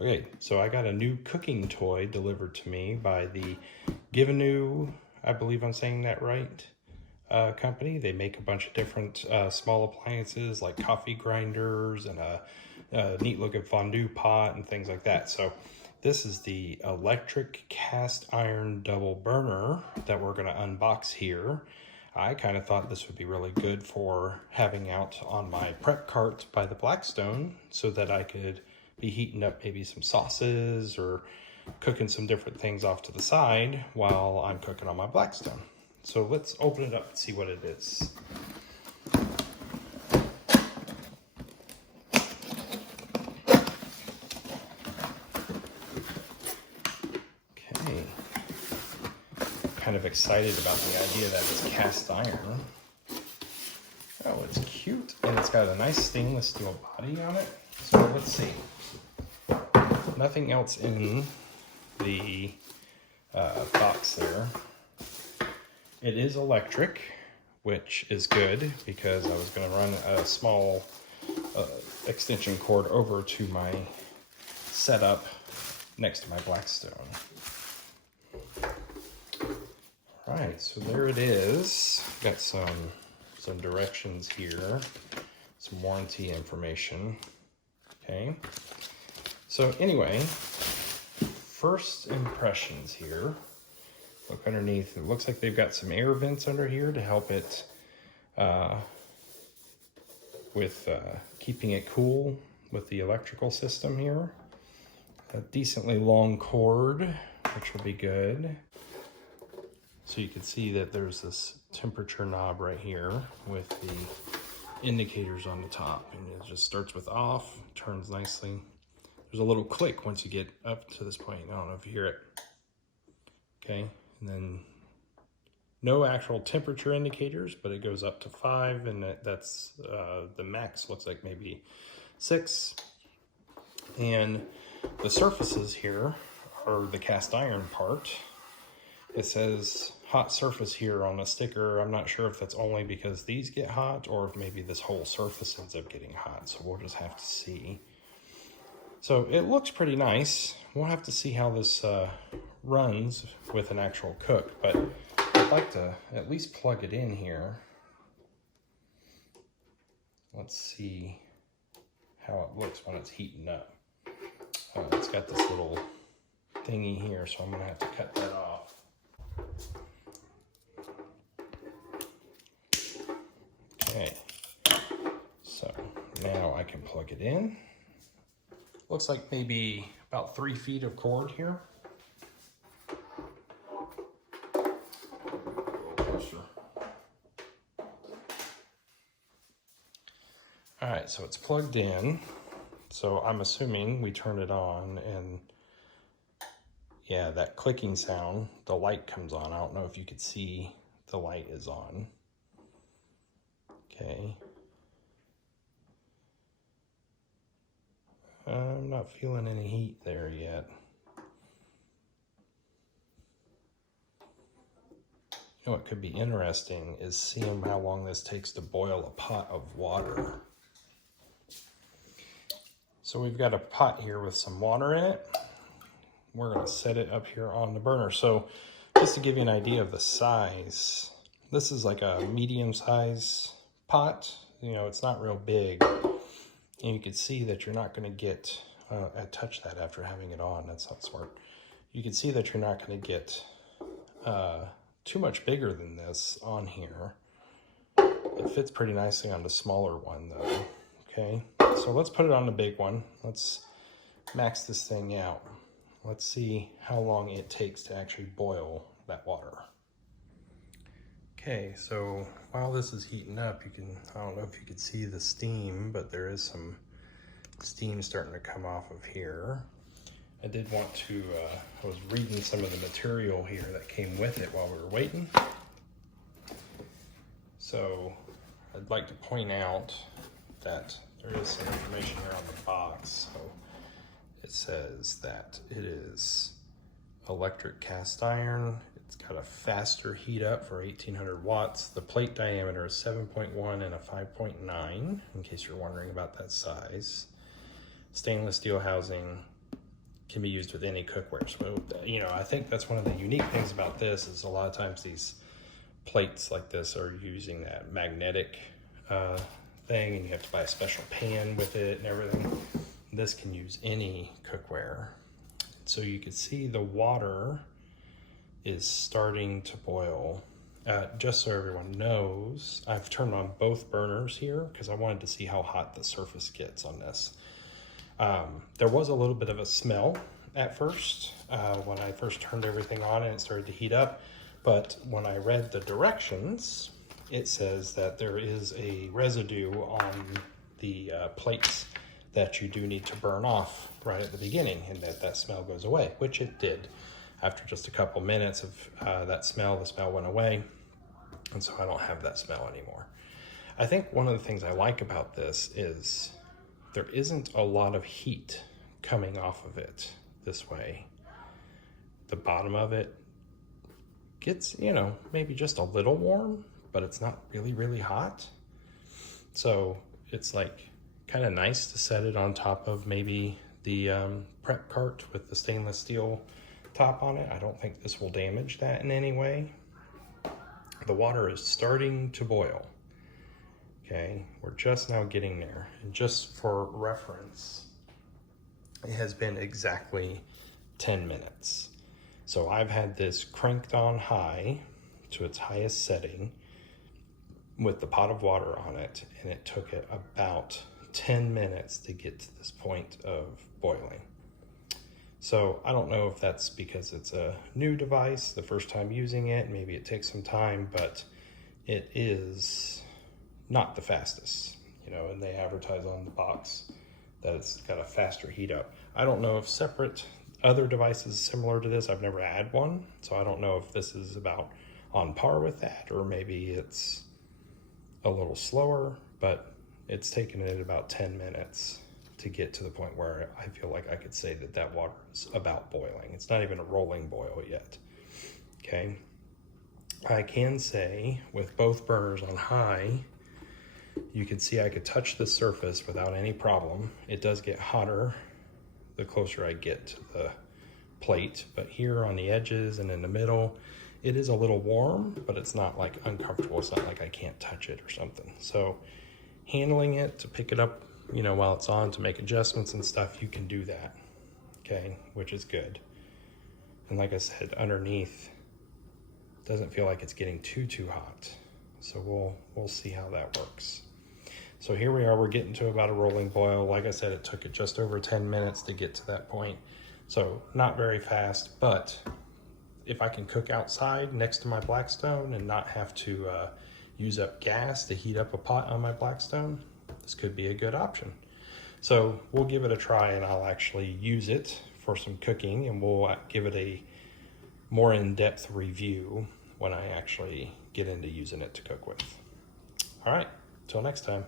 Okay, so I got a new cooking toy delivered to me by the Giveneu, I believe I'm saying that right, company. They make a bunch of different small appliances like coffee grinders and a neat looking fondue pot and things like that. So this is the electric cast iron double burner that we're going to unbox here. I kind of thought this would be really good for having out on my prep cart by the Blackstone so that I could be heating up maybe some sauces or cooking some different things off to the side while I'm cooking on my Blackstone. So let's open it up and see what it is. Okay. Kind of excited about the idea that it's cast iron. Oh, it's cute, and it's got a nice stainless steel body on it. So let's see. Nothing else in the box there. It is electric, which is good because I was going to run a small extension cord over to my setup next to my Blackstone. All right, so there it is. Got some directions here, some warranty information. Okay. So anyway, first impressions here. Look underneath. It looks like they've got some air vents under here to help it with keeping it cool with the electrical system here. A decently long cord, which will be good. So you can see that there's this temperature knob right here with the indicators on the top, and it just starts with off, turns nicely. There's a little click once you get up to this point. I don't know if you hear it. Okay, and then no actual temperature indicators, but it goes up to 5, and that's the max looks like maybe 6. And the surfaces here are the cast iron part. It says hot surface here on a sticker. I'm not sure if that's only because these get hot or if maybe this whole surface ends up getting hot. So we'll just have to see. So it looks pretty nice. We'll have to see how this runs with an actual cook, but I'd like to at least plug it in here. Let's see how it looks when it's heating up. It's got this little thingy here, so I'm gonna have to cut that off. Okay, so now I can plug it in. Looks like maybe about 3 feet of cord here. All right, so it's plugged in. So I'm assuming we turn it on and yeah, that clicking sound, the light comes on. I don't know if you could see the light is on. Okay. I'm not feeling any heat there yet. You know what could be interesting is seeing how long this takes to boil a pot of water. So we've got a pot here with some water in it. We're going to set it up here on the burner. So just to give you an idea of the size, this is like a medium size pot. You know, it's not real big. And you can see that you're not going to get, I touched that after having it on. That's not smart. You can see that you're not going to get too much bigger than this on here. It fits pretty nicely on the smaller one though. Okay, so let's put it on the big one. Let's max this thing out. Let's see how long it takes to actually boil that water. Okay, so while this is heating up, you can, I don't know if you can see the steam, but there is some steam starting to come off of here. I did want to, I was reading some of the material here that came with it while we were waiting. So I'd like to point out that there is some information here on the box. So it says that it is electric cast iron. It's got a faster heat up for 1800 watts. The plate diameter is 7.1 and a 5.9, in case you're wondering about that size. Stainless steel housing, can be used with any cookware. So, you know, I think that's one of the unique things about this is a lot of times these plates like this are using that magnetic thing, and you have to buy a special pan with it and everything. This can use any cookware. So you can see the water is starting to boil. Just so everyone knows, I've turned on both burners here because I wanted to see how hot the surface gets on this. There was a little bit of a smell at first when I first turned everything on and it started to heat up, but when I read the directions, it says that there is a residue on the plates that you do need to burn off right at the beginning, and that smell goes away, which it did. After just a couple minutes of the smell went away, and so I don't have that smell anymore. I think one of the things I like about this is there isn't a lot of heat coming off of it this way. The bottom of it gets, you know, maybe just a little warm, but it's not really, really hot. So it's like kind of nice to set it on top of maybe the prep cart with the stainless steel top on it. I don't think this will damage that in any way. The water is starting to boil. Okay, we're just now getting there. And just for reference, it has been exactly 10 minutes. So I've had this cranked on high to its highest setting with the pot of water on it, and it took it about 10 minutes to get to this point of boiling. So I don't know if that's because it's a new device, the first time using it, maybe it takes some time, but it is not the fastest, you know, and they advertise on the box that it's got a faster heat up. I don't know if separate other devices similar to this, I've never had one, so I don't know if this is about on par with that, or maybe it's a little slower, but it's taken it about 10 minutes to get to the point where I feel like I could say that that water is about boiling. It's not even a rolling boil yet, okay? I can say with both burners on high, you can see I could touch the surface without any problem. It does get hotter the closer I get to the plate, but here on the edges and in the middle, it is a little warm, but it's not like uncomfortable. It's not like I can't touch it or something. So handling it to pick it up, you know, while it's on to make adjustments and stuff, you can do that, okay, which is good. And like I said, underneath, doesn't feel like it's getting too hot. So we'll see how that works. So here we are, we're getting to about a rolling boil. Like I said, it took it just over 10 minutes to get to that point. So not very fast, but if I can cook outside next to my Blackstone and not have to use up gas to heat up a pot on my Blackstone, this could be a good option. So we'll give it a try, and I'll actually use it for some cooking, and we'll give it a more in-depth review when I actually get into using it to cook with. All right, till next time.